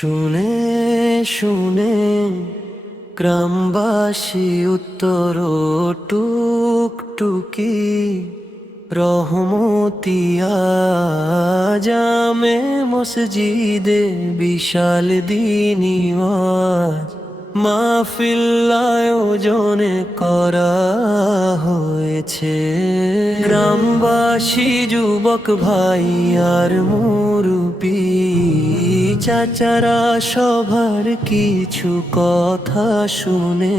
শুনে শুনে গ্রামবাসী উত্তর টুকটুকি রহমতিয়া জামে মসজিদে বিশাল দিনী ওয়াজ মাহফিল আয়োজনে করা হয়েছে। গ্রামবাসী যুবক ভাই আর মুরব্বি চাচারা সবার কিছু কথা শুনে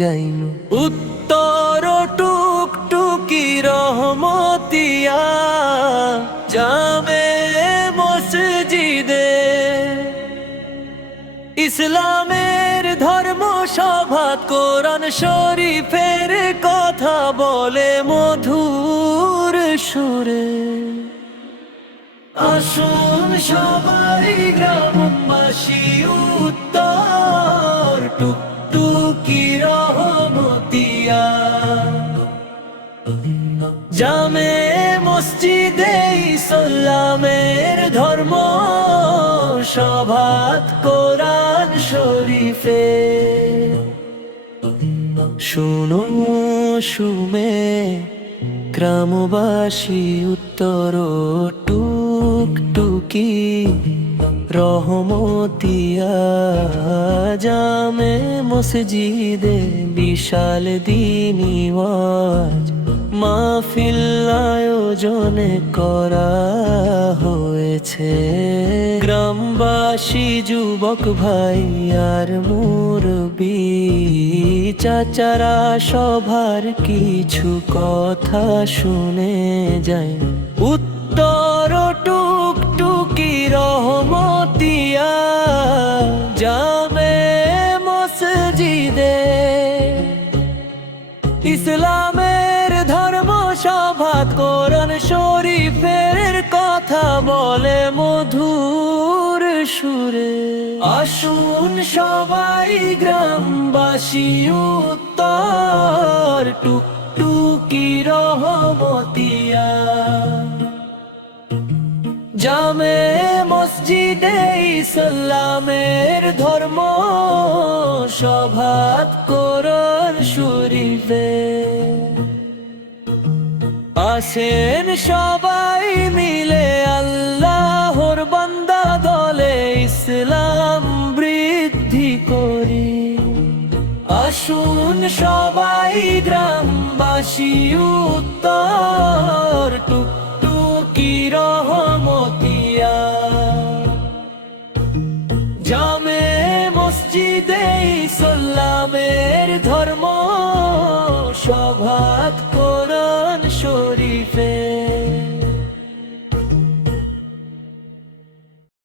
যাইনু। উত্তর টুকটুকি রহমতিয়া জামে মসজিদে ইসলামের ধর্ম সভা কোরআন শরীফের কথা বলে মধুর সুরে। আসুন সবাই গ্রামবাসী উত্তর টুকটুকি রহমতিয়া জামে মসজিদে ইসলামের ধর্ম সভাত কোরআন শরীফে। শুনো শুমে গ্রামবাসী উত্তর টুকটুকি রহমতিয়া জামে মসজিদে বিশাল দিনী ওয়াজ মাহফিল আয়োজনে করা হয়েছে। গ্রামবাসী যুবক ভাই আর মুরব্বি চাচারা সবার কিছু কথা শুনে যায়। উত্তর টুকটুকি রহমতিয়া জামে মসজিদে ইসলামের ধর্ম সভাত কোরআন শরীফের কথা বলে মধুর সুরে। আসুন সবাই গ্রামবাসী উত্তর টুকটুকি রহমতিয়া জামে মসজিদে ইসলামের ধর্ম সভাত কোরআন শরীফে। আসেন সবাই মিলে আল্লাহর বান্দা দলে ইসলাম বৃদ্ধি করি। আসুন সবাই গ্রামবাসী উত্তর টুকটুকি রহমতিয়া জামে মসজিদে ইসলামের ধর্ম সভাত কোরআন শরীফে।